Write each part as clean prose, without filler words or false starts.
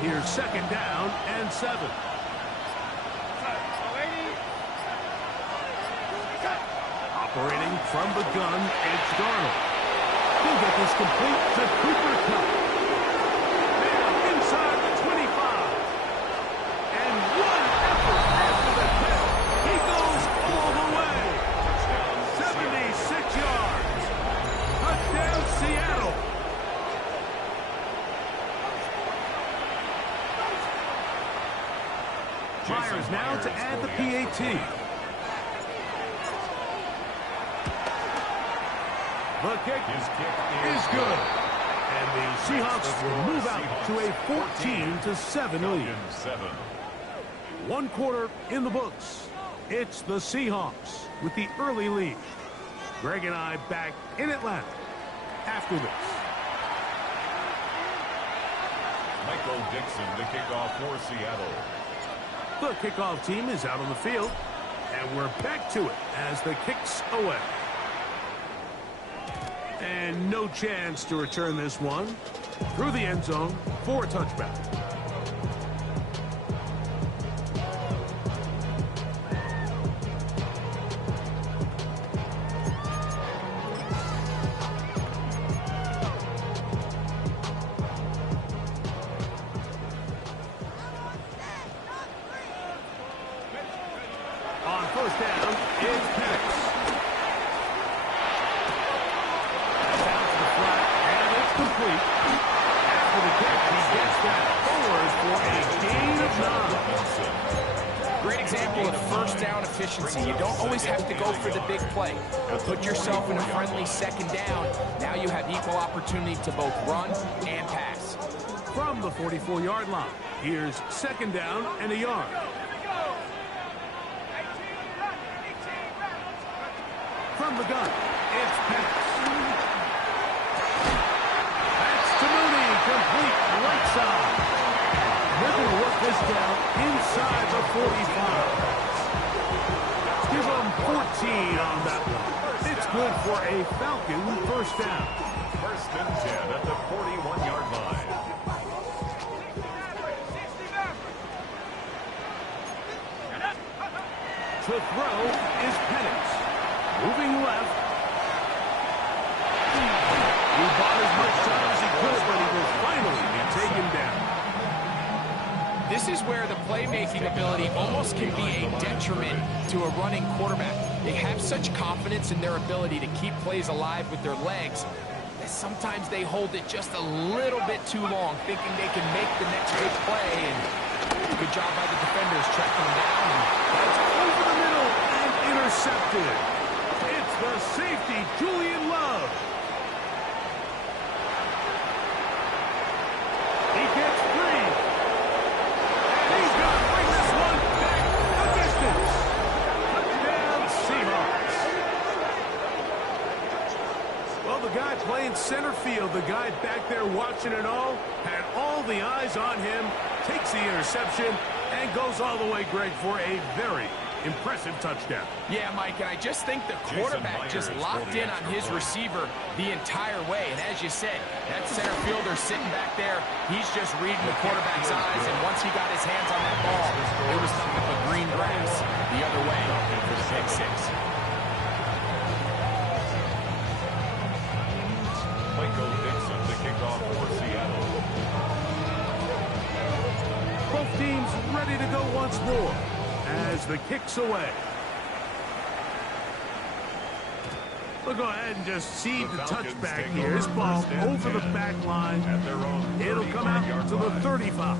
Here's second down and 7. Operating from the gun, it's Darnold. He'll get this complete to Cooper Kupp. Now inside the 25. And one effort after the catch. He goes all the way. 76 yards. Touchdown, Seattle. Myers now to add the PAT. The kick is good. And the Seahawks will move out to a 14-7 lead. 1 quarter in the books. It's the Seahawks with the early lead. Greg and I back in Atlanta after this. Michael Dixon, the kickoff for Seattle. The kickoff team is out on the field, and we're back to it as the kick's away. And no chance to return this one through the end zone for a touchback. On first down, it's Penix. Down to the flat, and it's complete. After the catch, he gets that forward for a gain of 9. Great example of first down efficiency. You don't always have to go for the big play. But put yourself in a friendly second down. Now you have equal opportunity to both run and pass. From the 44-yard line, here's second down and a yard. From the gun, it's Penix. That's to Mooney, complete right side. They're going to work this down inside the 45. Give them 14 on that one. It's good for a Falcon first down. First and 10 at the 41-yard line. To throw is Penix. Moving left. He bought as much time as he could, but he will finally be taken down. This is where the playmaking ability almost can be a detriment to a running quarterback. They have such confidence in their ability to keep plays alive with their legs that sometimes they hold it just a little bit too long, thinking they can make the next big play. And good job by the defenders tracking him down. And that's over the middle and intercepted. It's the safety, Julian Love. He gets free. And he's going to bring this one back the distance. Touchdown, Seahawks. Well, the guy playing center field, the guy back there watching it all, had all the eyes on him, takes the interception, and goes all the way, Greg, for a very impressive touchdown. Yeah, Mike, and I just think the quarterback just locked in on his receiver the entire way. And as you said, that center fielder sitting back there, he's just reading the quarterback's eyes. And once he got his hands on that ball, it was nothing but green grass the other way for the pick six. Michael Dixon, the kickoff for Seattle. Both teams ready to go once more as the kick's away. We'll go ahead and just cede the touchback here. This ball over the back line. It'll come out to the 35.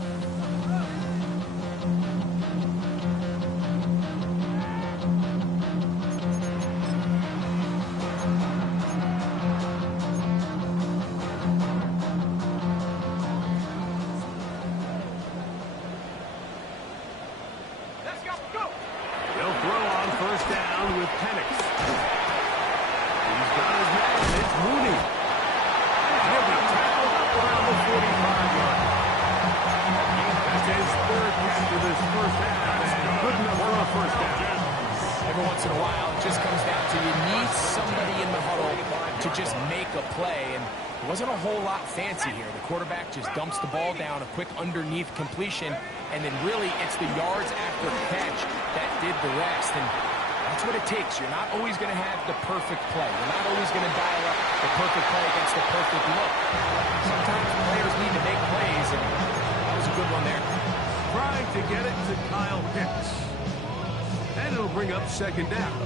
Every once in a while, just comes down to you need somebody in the huddle to just make a play, and it wasn't a whole lot fancy here. The quarterback just dumps the ball down, a quick underneath completion, and then really it's the yards after catch that did the rest, and that's what it takes. You're not always going to have the perfect play. You're not always going to dial up the perfect play against the perfect look. Sometimes players need to make plays, and that was a good one there. Trying to get it to Kyle Pitts. And it'll bring up second down.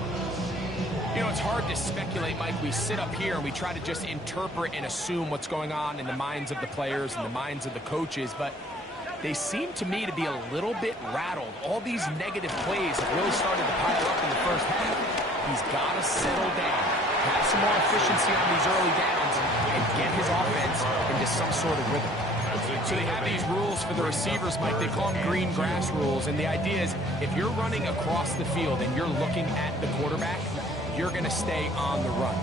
You know, it's hard to speculate, Mike. We sit up here and we try to just interpret and assume what's going on in the minds of the players and the minds of the coaches, but they seem to me to be a little bit rattled. All these negative plays have really started to pile up in the first half. He's got to settle down, have some more efficiency on these early downs, and get his offense into some sort of rhythm. So they have these rules for the receivers, Mike. They call them green grass rules, and the idea is if you're running across the field and you're looking at the quarterback, you're going to stay on the run.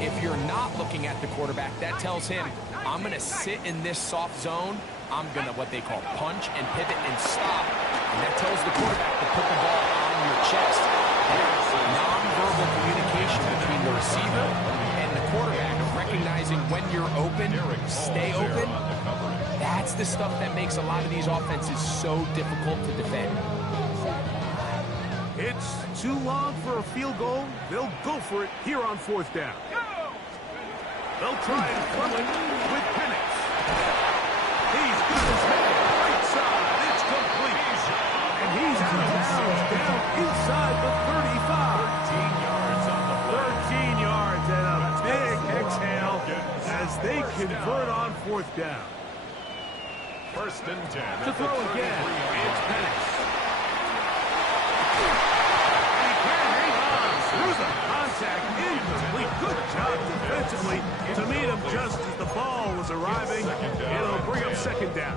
If you're not looking at the quarterback, that tells him, I'm going to sit in this soft zone. I'm going to what they call punch and pivot and stop. And that tells the quarterback to put the ball on your chest. That's nonverbal communication between the receiver and the quarterback, recognizing when you're open, stay open. That's the stuff that makes a lot of these offenses so difficult to defend. It's too long for a field goal. They'll go for it here on fourth down. They'll try and throw it with Penix. He's good as hell. Right side. It's complete. And he's out of bounds down inside the 35. 13 yards on the play. 13 yards and a big exhale as they convert on fourth down. First and 10. To throw again, it's Penix. He can't hang on through the contact, incomplete. Good job defensively to meet him just as the ball was arriving. It'll bring up second down.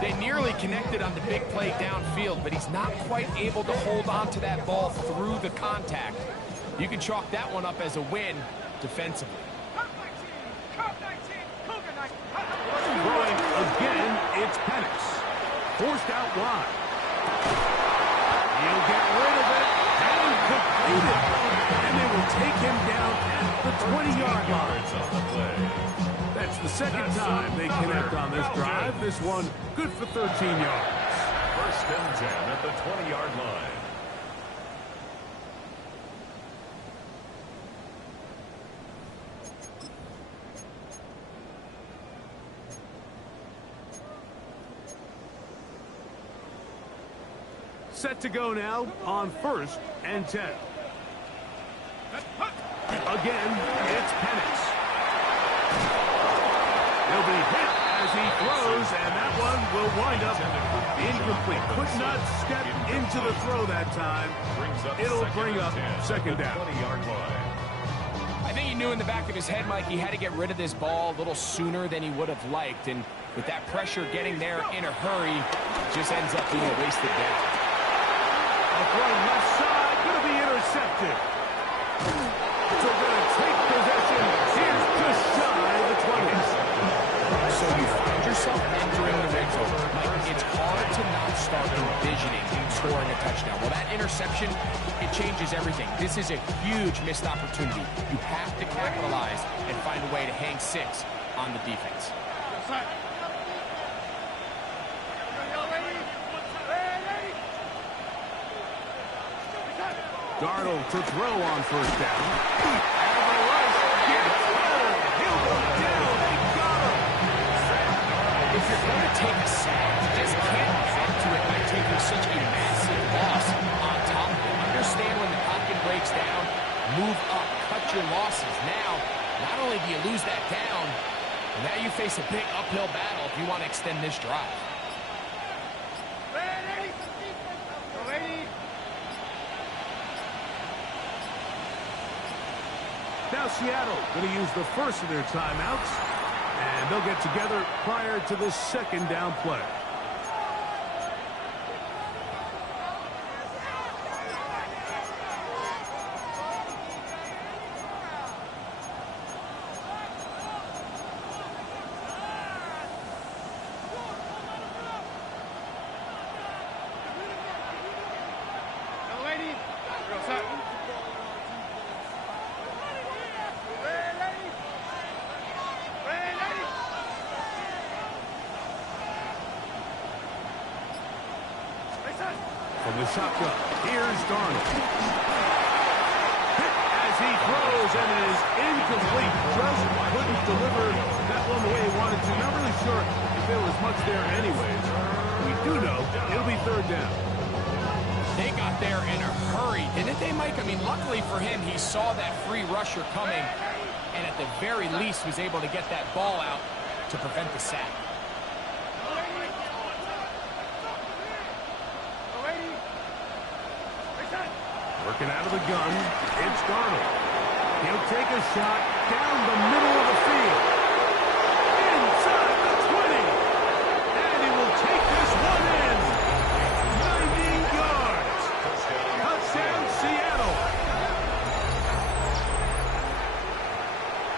They nearly connected on the big play downfield, but he's not quite able to hold on to that ball through the contact. You can chalk that one up as a win defensively. Throwing again, it's Penix. Forced out wide. He'll get rid of it and complete it. And they will take him down at the 20-yard line. That's the second time they connect on this drive. This one good for 13 yards. First and 10 at the 20-yard line. Set to go now on first and 10. Again, it's Penix. He'll be hit as he throws, and that one will wind up incomplete. Could not step into the throw that time. It'll bring up second down. 20-yard line. I think he knew in the back of his head, Mike, he had to get rid of this ball a little sooner than he would have liked. And with that pressure getting there in a hurry, it just ends up being a wasted down. Throwing left side, going to be intercepted. So going to take possession. Here's just shy of the 20s. So you find yourself entering the red zone. Mike, it's hard to not start envisioning scoring a touchdown. Well, that interception, it changes everything. This is a huge missed opportunity. You have to capitalize and find a way to hang six on the defense. Darnold to throw on first down. And the rush gets home. He'll go down. They got him. If you're going to take a sack, you just can't add to it by taking such a massive loss on top of it. Understand when the pocket breaks down, move up, cut your losses. Now, not only do you lose that down, now you face a big uphill battle if you want to extend this drive. Now Seattle going to use the first of their timeouts, and they'll get together prior to the second down play. the shotgun. Here's Darnold. Hit as he throws, and it is incomplete. Just couldn't deliver that one the way he wanted to. Not really sure if there was much there anyways. We do know it'll be third down. They got there in a hurry, didn't they, Mike? I mean, luckily for him, he saw that free rusher coming, and at the very least was able to get that ball out to prevent the sack. Working out of the gun, it's Darnold. He'll take a shot down the middle of the field. Inside the 20. And he will take this one in. 90 yards. Touchdown, Seattle.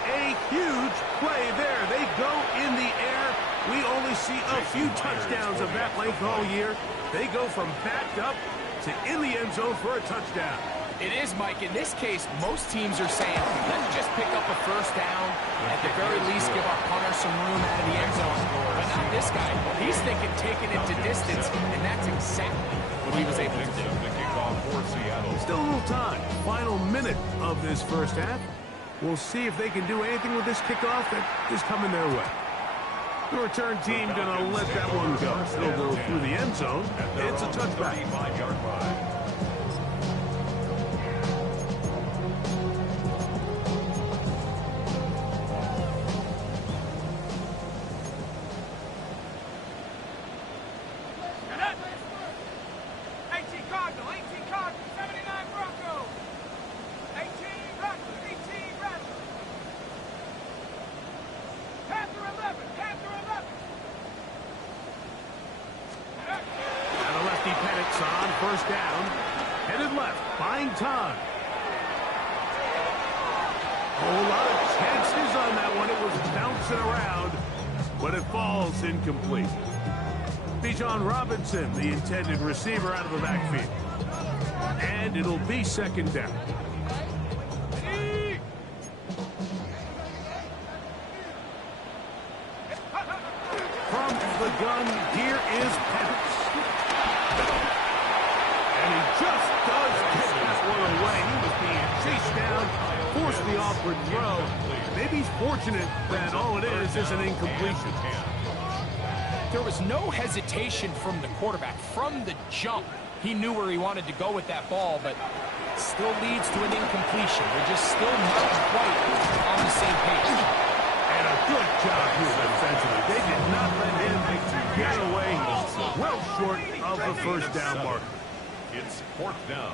A huge play there. They go in the air. We only see a few touchdowns of that length all year. They go from backed up to in the end zone for a touchdown. It is, Mike. In this case, most teams are saying, let's just pick up a first down. At the very least, give our punter some room out of the end zone. But not this guy. He's thinking taking it to distance, and that's exactly what he was able to do. The kickoff for Seattle. Still a little time. Final minute of this first half. We'll see if they can do anything with this kickoff that is coming their way. The return team going to let that one go. It'll go through the end zone. It's a touchback. 35-yard line. On first down, headed left, buying time. A whole lot of chances on that one. It was bouncing around, but it falls incomplete. Bijan Robinson, the intended receiver, out of the backfield. And it'll be second down. From the gun, here is Penix. Just does kick that one away. He was being chased down, forced the awkward throw. Maybe he's fortunate that all it is an incompletion. There was no hesitation from the quarterback. From the jump, he knew where he wanted to go with that ball, but it still leads to an incompletion. They're just still not quite on the same page. And a good job here defensively. They did not let him get away. Well short of the first down mark. It's fourth down.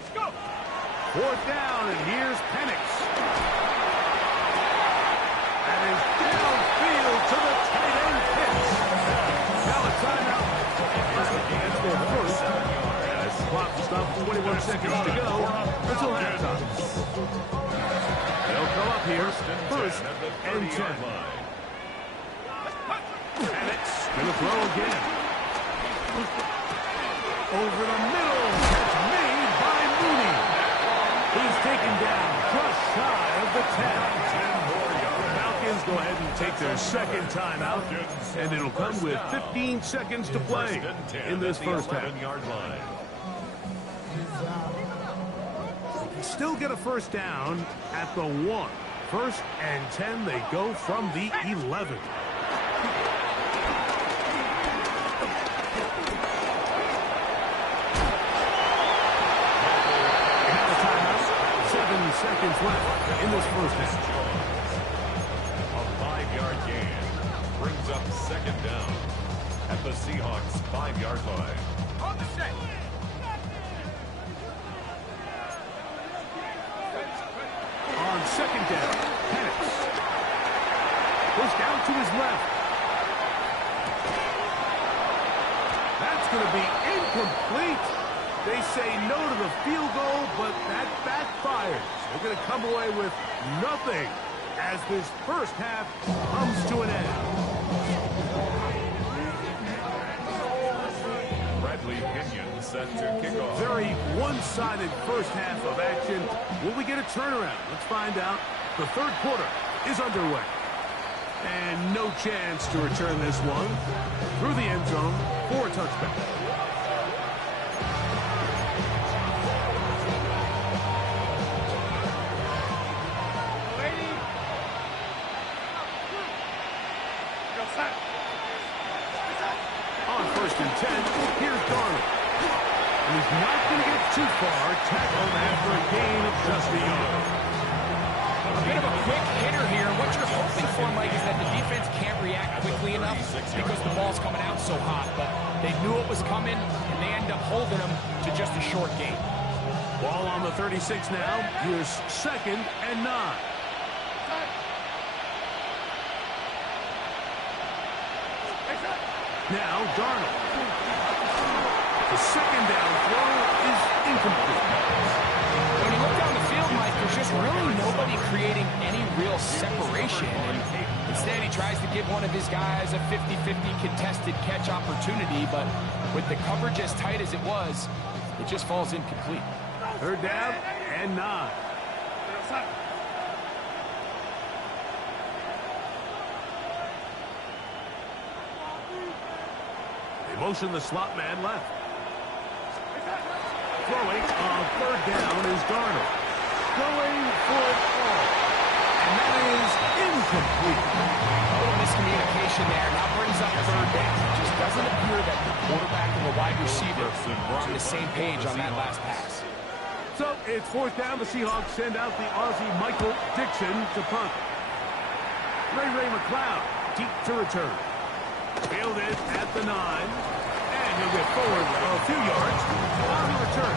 Let's go. Fourth down, and here's Penix. That is downfield to the tight end Pitts. Now a timeout. That's their first. As the clock stops, 21 seconds to go until halftime. They'll go up here, first and 10. Penix going to throw again. Over the middle, that's made by Mooney. He's taken down just shy of the 10. The Falcons go ahead and take their second timeout, and it'll come with 15 seconds to play in this first half. Still get a first down at the 1. First and 10, they go from the 11. Seconds left in this first half. A 5-yard gain brings up second down at the Seahawks 5-yard line. On the set. On second down, Penix goes down to his left. That's going to be incomplete. They say no to the field goal, but that backfires. They're going to come away with nothing as this first half comes to an end. Bradley Pinion set to kick off. Very one-sided first half of action. Will we get a turnaround? Let's find out. The third quarter is underway. And no chance to return this one through the end zone for a touchback. not going to get too far. Tackled after a gain of just a yard. A bit of a quick hitter here. What you're hoping for, Mike, is that the defense can't react quickly enough because the ball's coming out so hot. But they knew it was coming, and they end up holding them to just a short gain. Ball on the 36 now. Here's 2nd and 9. Now Darnold. The 2nd down throw is incomplete. When you look down the field, Mike, there's just really nobody creating any real separation. And instead, he tries to give one of his guys a 50-50 contested catch opportunity, but with the coverage as tight as it was, it just falls incomplete. 3rd down and 9. They motion the slot man left. Throwing on 3rd down is Darnold. Going for it all. And that is incomplete. A little miscommunication there. Now brings up 3rd down. It just doesn't appear that the quarterback and the wide receiver were on the same page on that last pass. So it's 4th down. The Seahawks send out the Aussie Michael Dixon to punt. Ray McLeod deep to return. Fielded at the 9. And he'll get forward a few yards on the return.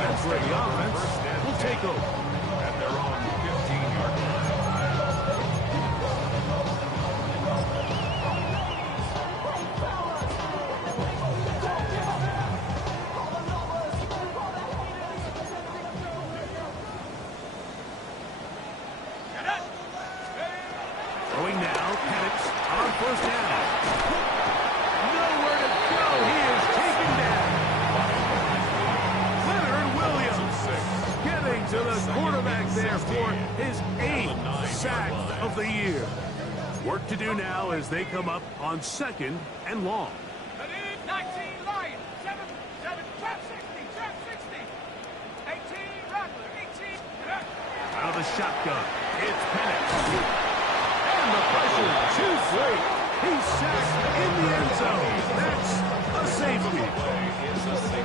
That's where the offense will take over. At their own 15-yard line. Throwing now, Penix on 1st down. Nowhere to go. He is taken down. Leonard Williams getting to the quarterback there for his 8th sack of the year. Work to do now as they come up on 2nd and long. 19 Lions, 7, 12, 60, 60. 18 Rattler, 18. Out of the shotgun, it's Penix. And the pressure too great. He's sacked in the end zone. That's a safety.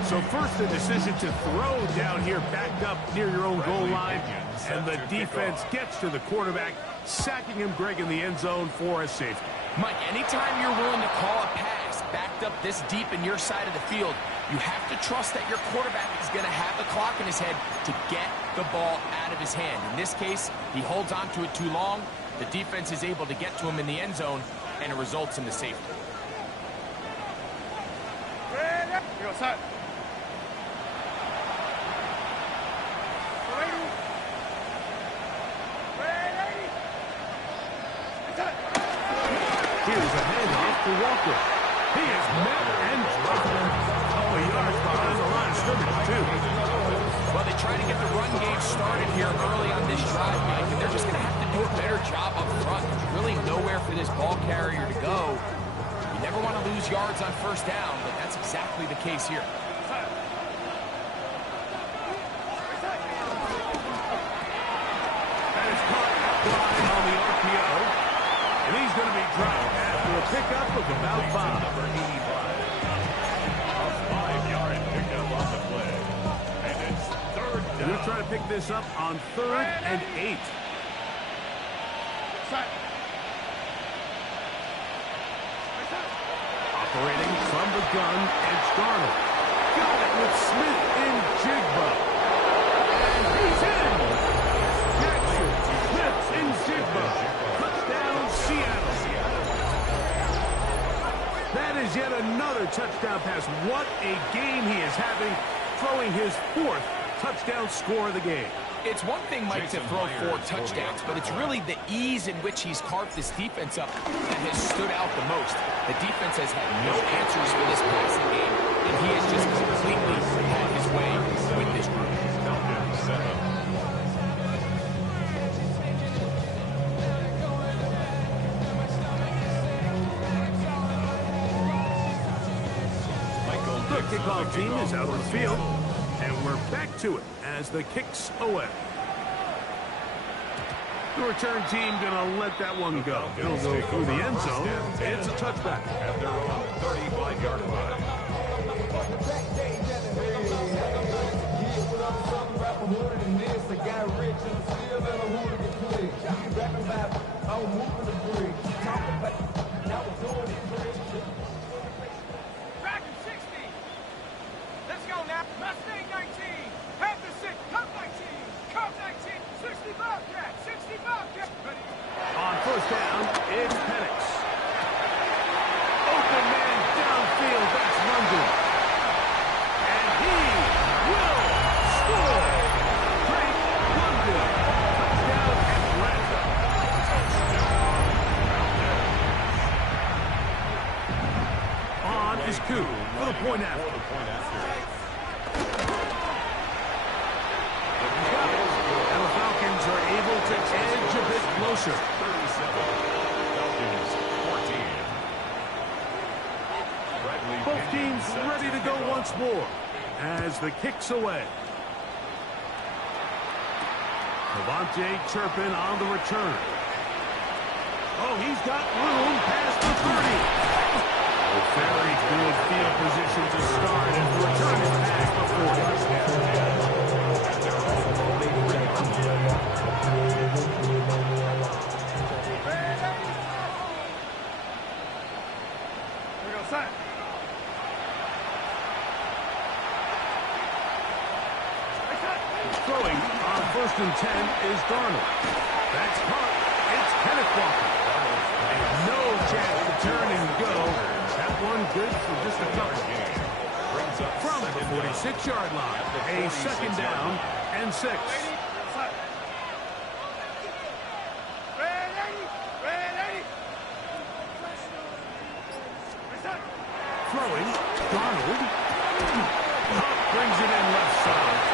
So first the decision to throw down here backed up near your own goal line. And the defense gets to the quarterback, sacking him, Greg, in the end zone for a safety. Mike, anytime you're willing to call a pass backed up this deep in your side of the field, you have to trust that your quarterback is going to have the clock in his head to get the ball out of his hand. In this case, he holds on to it too long. The defense is able to get to him in the end zone, and it results in the safety. Here's a handoff to Walker. He is met and dropped. Oh, yards behind the line of scrimmage, too. Well, they try to get the run game started here early on this drive, Mike, and they're just going to have to do a better job up front. There's really nowhere for this ball carrier to go. You never want to lose yards on 1st down, but that's exactly the case here. That is caught wide on the RPO. And he's going to be dropped after a pickup of about 5. Number 85. A 5-yard pickup on the play. And it's 3rd down. We're trying to pick this up on 3rd and 8. Operating from the gun, it's Darnold. Got it with Smith and Jigba. And he's in. Jackson, Smith, and Jigba. Touchdown, Seattle. That is yet another touchdown pass. What a game he is having, throwing his 4th touchdown score of the game. It's one thing, Mike, to throw 4 touchdowns, but it's really the ease in which he's carved this defense up that has stood out the most. The defense has had no answers for this passing game, and he has just completely had his way with this group. The kickoff team is out on the field, and we're back to it as the kick's away. The return team going to let that one go. It'll go through the end zone. It's a touchback. At their own 35-yard line. Dragon 60. Let's go now. Mustang 19. Panther 6. Cub 19. Cub 19. 60 Bobcat. 60 Bobcat. Ready? On first down, it's Penix. Open man downfield, that's London. And he will score. Drake London. Touchdown Atlanta. On is Koo for the point after. And the Falcons are able to edge a bit closer. 37. Falcons 14. Bradley Both Pinion teams set ready to go once more as the kick's away. Devontae Turpin on the return. Oh, he's got room past the 30. Very good field position to start as the return is past the 40. Throwing on first and 10 is Darnold. That's caught. It's Kenneth Walker. And no chance to turn and go. That one good for just a couple. From the 46-yard line, a second down and 6. Throwing, Darnold. Hunt brings it in left side.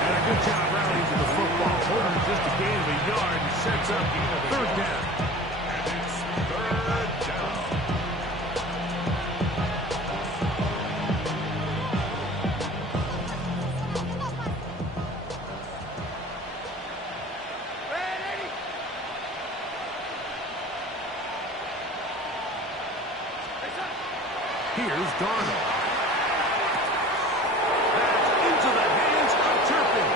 And a good job rallying to the football. Holding just a gain of a yard and sets up third down. And it's third down. Here's Darnold. That's into the hands of Turpin.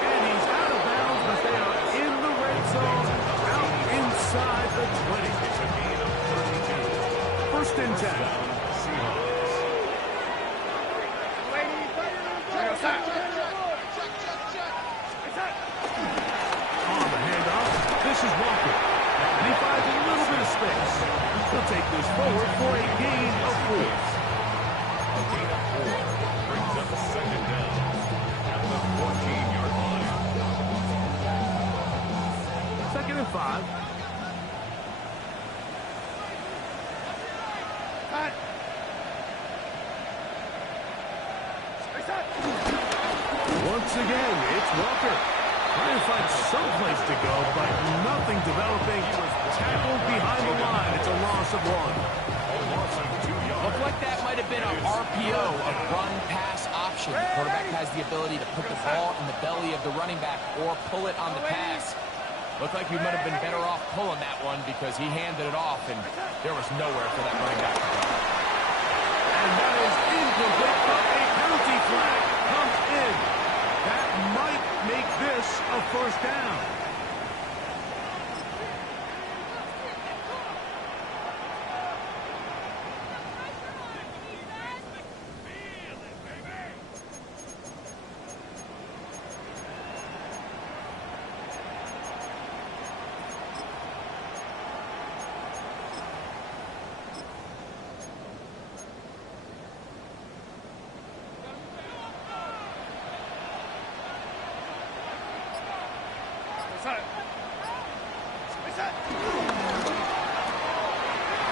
And he's out of bounds, but they are in the red zone, out inside the 20. It's a gain of 32. First and 10. Seahawks. On the handoff, this is Walker. And he finds a little bit of space. He'll take this forward for a gain of 4. A gain of 4 brings up a second down at the 14-yard line. Second and 5. Once again, it's Walker. Trying to find some place to go, but nothing developing. Tackled behind the line. It's a loss of 1. A loss of 2 yards. Looked like that might have been an RPO, a run-pass option. The quarterback has the ability to put the ball in the belly of the running back or pull it on the pass. Looked like he might have been better off pulling that one because he handed it off, and there was nowhere for that running back to go. And that is incomplete, but a penalty flag comes in. That might make this a first down.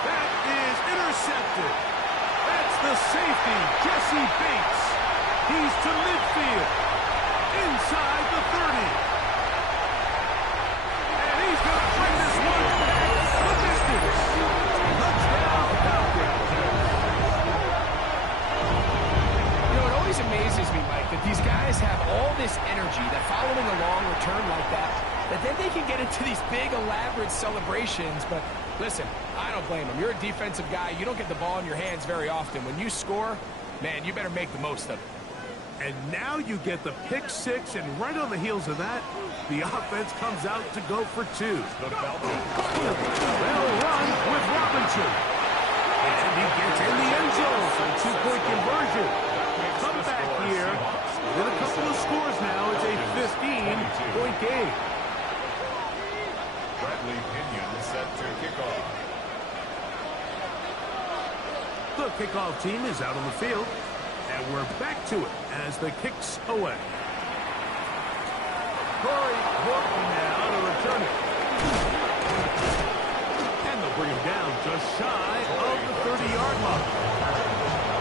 That is intercepted. That's the safety, Jesse Bates. He's to midfield, inside the 30. And he's going to bring this one back the distance. Touchdown, Falcons. You know, it always amazes me, Mike, that these guys have all this energy that following a long return like that then they can get into these big, elaborate celebrations. But listen, I don't blame them. You're a defensive guy. You don't get the ball in your hands very often. When you score, man, you better make the most of it. And now you get the pick six, and right on the heels of that, the offense comes out to go for two. The Falcons. They'll run with Robinson. And he gets in the end zone for a two-point conversion. Come back here. With a couple of scores now, it's a 15-point game. Bradley Pinion set to kick off. The kickoff team is out on the field. And we're back to it as the kick's away. Corey Horton now to return it. And they'll bring him down just shy of the 30-yard line.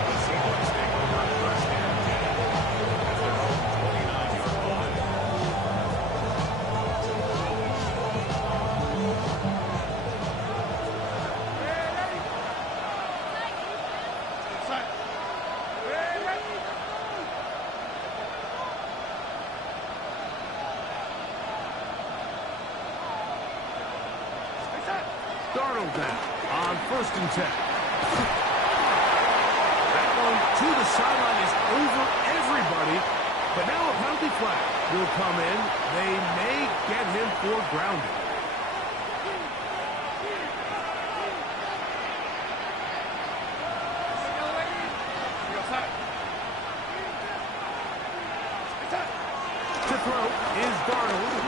The Seahawks take over first and 10 at their own 29-yard line. Darnold now on 1st and 10. That one to the sideline is over everybody. But now a penalty flag will come in. They may get him for grounding. To throw is Darnold.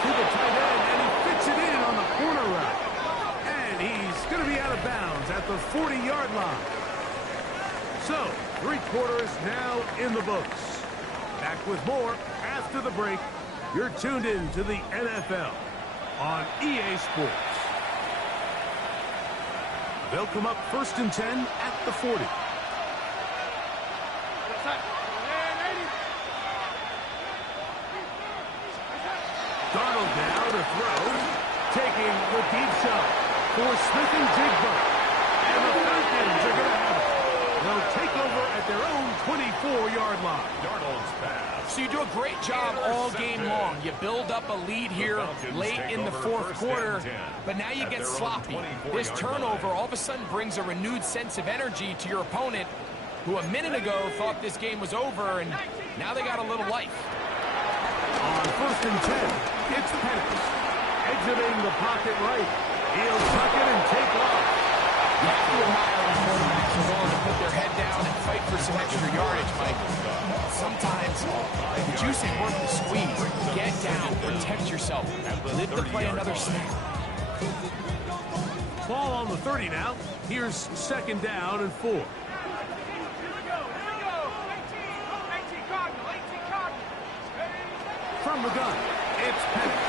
To the tight end, and he fits it in on the corner route. And he's going to be out of bounds at the 40-yard line. So, 3 quarters now in the books. Back with more after the break. You're tuned in to the NFL on EA Sports. They'll come up 1st and 10 at the 40. Darnold now to throw, taking the deep shot for Smith and Jigba. And the Falcons are going to have it. They'll take over at their own 24-yard line. Darnold's pass. So you do a great job all game long. You build up a lead here late in the 4th quarter, but now you get sloppy. This turnover all of a sudden brings a renewed sense of energy to your opponent, who a minute ago thought this game was over, and now they got a little life. On 1st and 10, it's Penix. Exiting the pocket right. He'll tuck it and take off. You have to admire when quarterbacks are willing to put their head down and fight for some extra yardage, Mike. Sometimes the juice is worth the squeeze. Get down, protect yourself, live to play another snap. Ball on the 30 now. Here's 2nd down and 4. From the gun, it's Penix.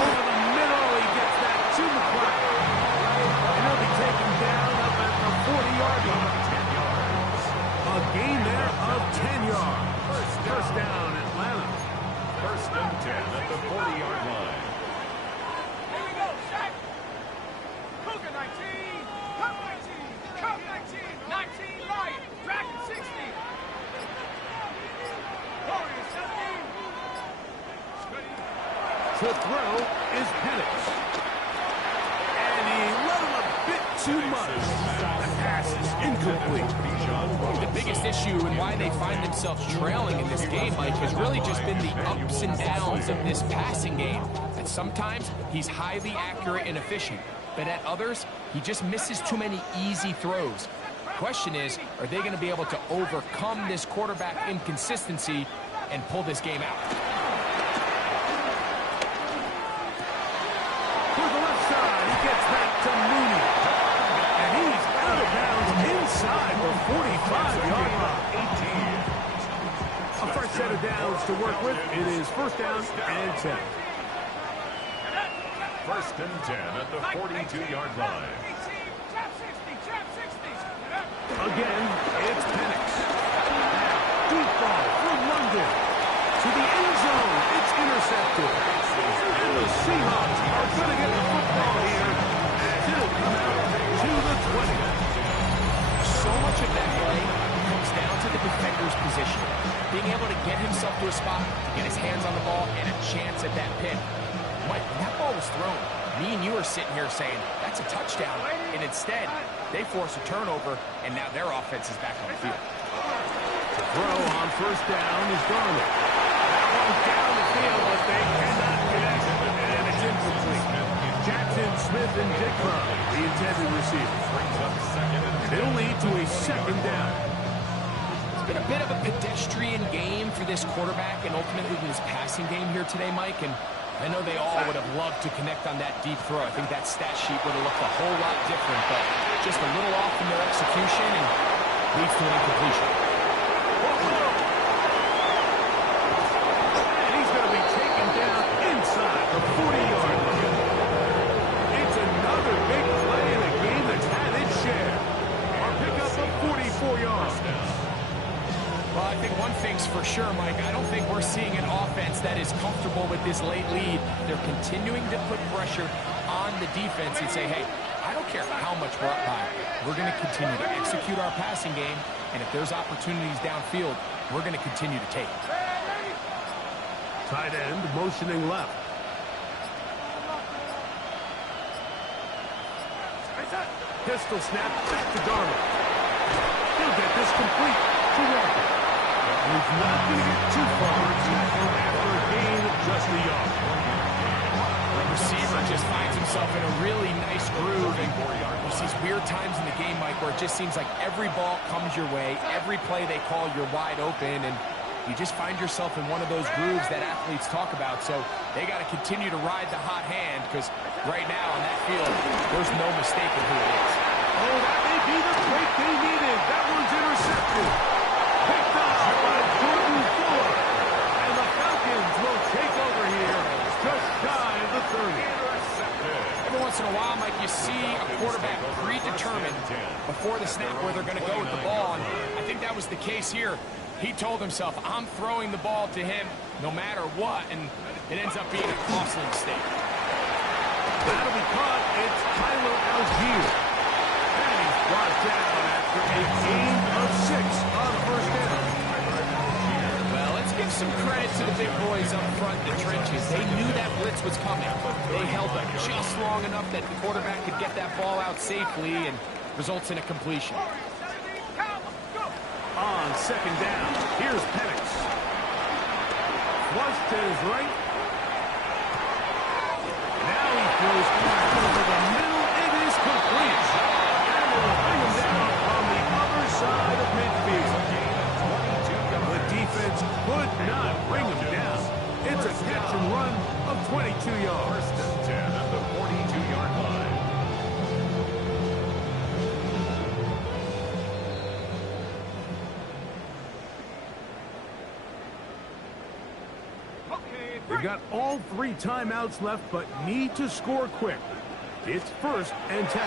Over the middle, he gets that to McCloud. And he'll be taken down up at the 40-yard line. 10 yards. A gain there of 10 yards. First down, Atlanta. 1st and 10 at the 40-yard line. Here we go, sack. Cougar 19, Cup 19, Cup 19, 19 right, Dragon 60. Warriors 17. To throw is Penix. And he let him a bit too much. The pass is incomplete. The biggest issue and why they find themselves trailing in this game, Mike, has really just been the ups and downs of this passing game. And sometimes he's highly accurate and efficient, but at others, he just misses too many easy throws. Question is, are they going to be able to overcome this quarterback inconsistency and pull this game out? To the left side, he gets back to Mooney. And he's out of bounds inside the 45-yard line. 18. A fresh set of downs to work with. It is 1st down and 10. 1st and 10 at the 42-yard line. Again, it's Penix. Deep ball from London. To the end zone, it's intercepted. And the Seahawks are going to get the football here as it'll come out to the 20. So much of that play comes down to the defender's position. Being able to get himself to a spot, to get his hands on the ball, and a chance at that pick. Mike, when that ball was thrown, me and you are sitting here saying, that's a touchdown. And instead, They force a turnover, and now their offense is back on the field. The throw on first down is Darnold. That one's down the field, but they cannot connect, and it's incomplete. Jackson, Smith, and Jigba, the intended receiver. It'll lead to a second down. It's been a bit of a pedestrian game for this quarterback and ultimately this passing game here today, Mike. And I know they all would have loved to connect on that deep throw. I think that stat sheet would have looked a whole lot different, but just a little off in their execution and leads to an incompletion. And he's going to be taken down inside the 40-yard line. It's another big play in a game that's had its share. Our pickup of 44 yards. Well, I think one thing's for sure, Mike. I don't think we're seeing an offense that is comfortable with this late lead. They're continuing to put pressure on the defense and say, hey, I don't care how much we're up by. We're going to continue to execute our passing game, and if there's opportunities downfield, we're going to continue to take. Tight end motioning left. Pistol snap back to Darnold. He'll get this complete to Walker. He's not going to get too far after a gain of just a yard. The receiver just finds himself in a really nice groove, and there's these weird times in the game, Mike, where it just seems like every ball comes your way, every play they call, you're wide open, and you just find yourself in one of those grooves that athletes talk about. So they got to continue to ride the hot hand, because right now on that field, there's no mistaking who it is. Oh, that may be the break they needed. That one's intercepted. Picked off by Jordan Fuller. And the Falcons will take over here just shy of the 30. Every once in a while, Mike, you see a quarterback predetermined before the snap where they're going to go with the ball, and I think that was the case here. He told himself, I'm throwing the ball to him no matter what, and it ends up being a costly mistake. That'll be caught. It's Tyler Algier. And he's brought down after a gain of 6 on first down. Well, let's give some credit to the big boys up front in the trenches. They knew that blitz was coming. They held up just long enough that the quarterback could get that ball out safely and results in a completion. On second down, here's Penix. Flush to his right. Now he throws over the middle. It is complete. And they'll bring him down on the other side of midfield. The defense could not bring him down. It's a catch and run of 22 yards. 10 at the 42-yard line. They've got all 3 timeouts left, but need to score quick. It's 1st and 10. A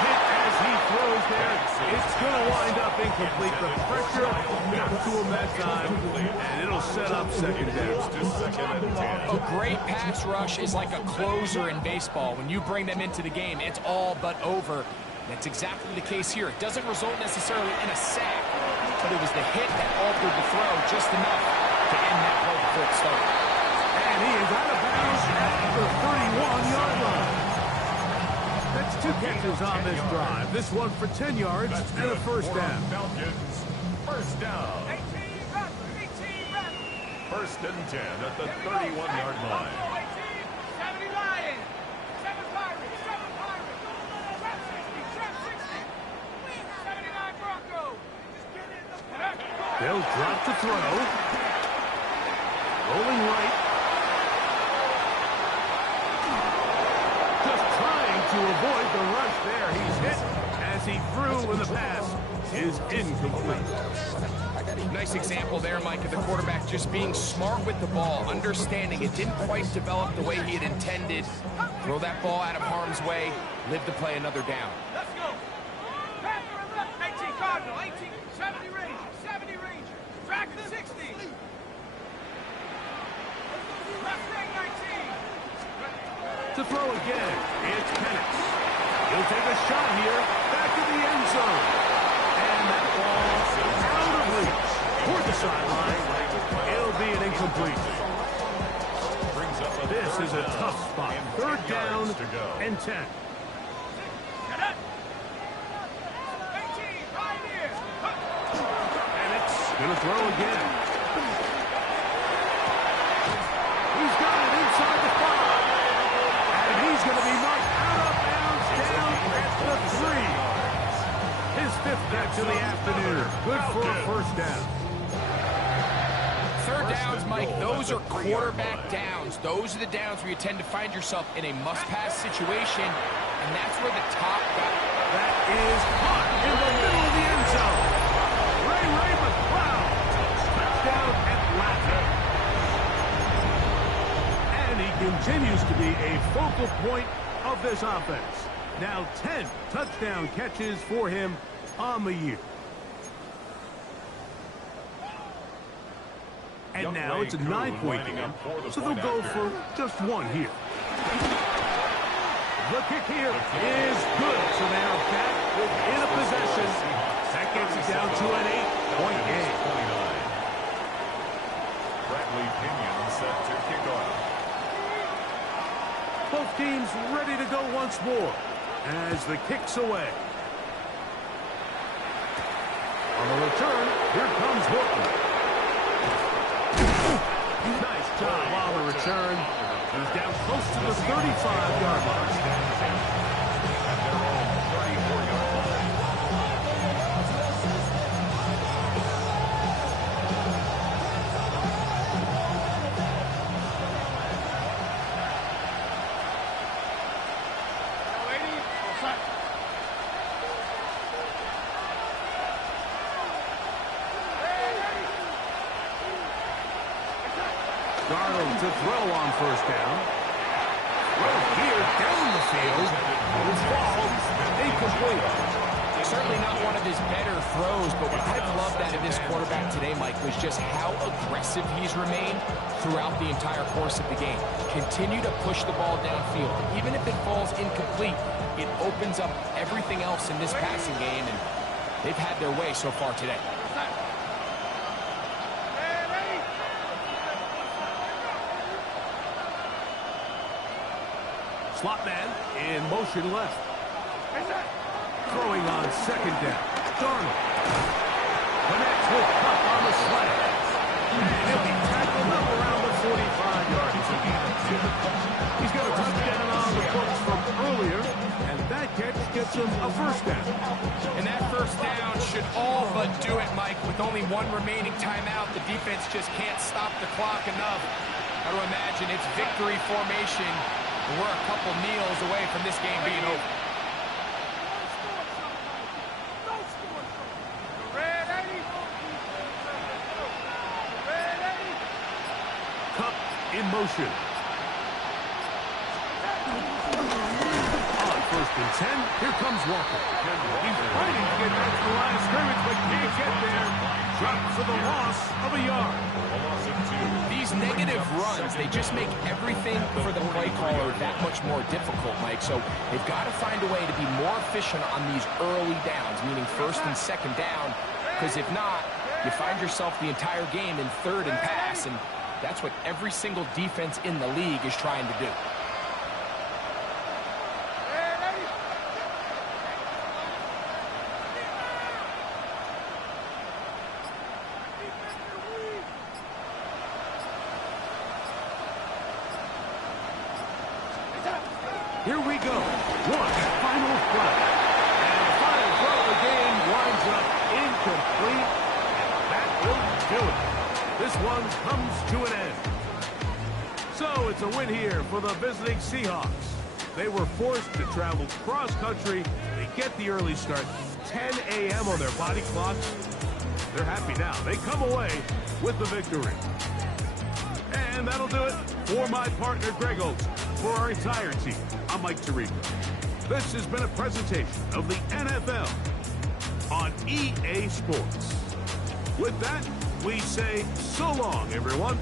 hit as he throws there. It's going to wind up incomplete. The pressure got to him that time, and it'll set up second down. A great pass rush is like a closer in baseball. When you bring them into the game, it's all but over. That's exactly the case here. It doesn't result necessarily in a sack, but it was the hit that altered the throw just enough to end that play before it started. And he is out of bounds at the 31-yard line. That's 2 catches on this drive. This one for 10 yards and a first down. Falcons, first down. 18 run. 1st and 10 at the 31-yard line. 70 Lions. 7 Pirates. 7 Pirates. Trap 60. 79 Broncos. They'll drop to throw. Rolling right. Just trying to avoid the rush there. He's hit as he threw, and the pass is incomplete. Nice example there, Mike, of the quarterback just being smart with the ball, understanding it didn't quite develop the way he had intended. Throw that ball out of harm's way, live to play another down. Let's go. Panther and left. 18 Cardinal. 18. 70 Ranger. 70 Ranger. Track the 60. Left ring 19. To throw again, it's Penix. He'll take a shot here, back to the end zone. And that ball out of reach toward the sideline. It'll be an incomplete. Brings up a This is a tough spot. Third down and 10. And it's going to throw again. He's got it inside the 5. And he's going to be knocked out of bounds down at the 3. His 5th catch of the afternoon. Good for a first down. Third downs, Mike, those are quarterback downs. Those are the downs where you tend to find yourself in a must-pass situation, and that's where the top guy... That is caught in the middle of the end zone. Ray McCloud. Touchdown Atlanta. And he continues to be a focal point of this offense. Now 10 touchdown catches for him on the year. And now it's a 9-point game, so they'll go for just one here. The kick here is good, so they are back within a possession. That gets it down to an 8-point game. Bradley Pinion set to kick off. Both teams ready to go once more as the kick's away. On the return, here comes Horton. Nice job on the return. He's down close to the 35-yard line. At their own 34-yard line. Darnold to throw on first down. Throw here down the field. It's ball incomplete. Certainly not one of his better throws, but what I've loved out of this quarterback today, Mike, was just how aggressive he's remained throughout the entire course of the game. Continue to push the ball downfield. Even if it falls incomplete, it opens up everything else in this passing game, and they've had their way so far today. Slot man in motion left. Throwing on second down. Darnold connects with Cup on the slant. And he'll be tackled up around the 45-yard line. He's got a touchdown on the books from earlier, and that catch gets him a first down. And that first down should all but do it, Mike. With only one remaining timeout, the defense just can't stop the clock enough. Got to imagine it's victory formation. We're a couple kneels away from this game being over. Cup in motion. On first and 10, here comes Walker. He's fighting to get back to the line of scrimmage, but can't get there. Dropped for the loss of a yard. A loss of 2. These negative runs, they just make everything for the play caller that much more difficult, Mike. So they've got to find a way to be more efficient on these early downs, meaning first and second down, because if not, you find yourself the entire game in third and pass, and that's what every single defense in the league is trying to do. Here we go. One final play. And the final throw of the game winds up incomplete. And that will do it. This one comes to an end. So it's a win here for the visiting Seahawks. They were forced to travel cross-country. They get the early start. 10 a.m. on their body clocks. They're happy now. They come away with the victory. And that'll do it for my partner, Greg Olson. For our entire team, I'm Mike Tirico. This has been a presentation of the NFL on EA Sports. With that, we say so long, everyone.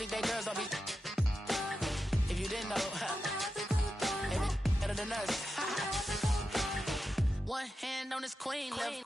Think they girls don't be. If you didn't know, they be better than us. One hand on this queen left.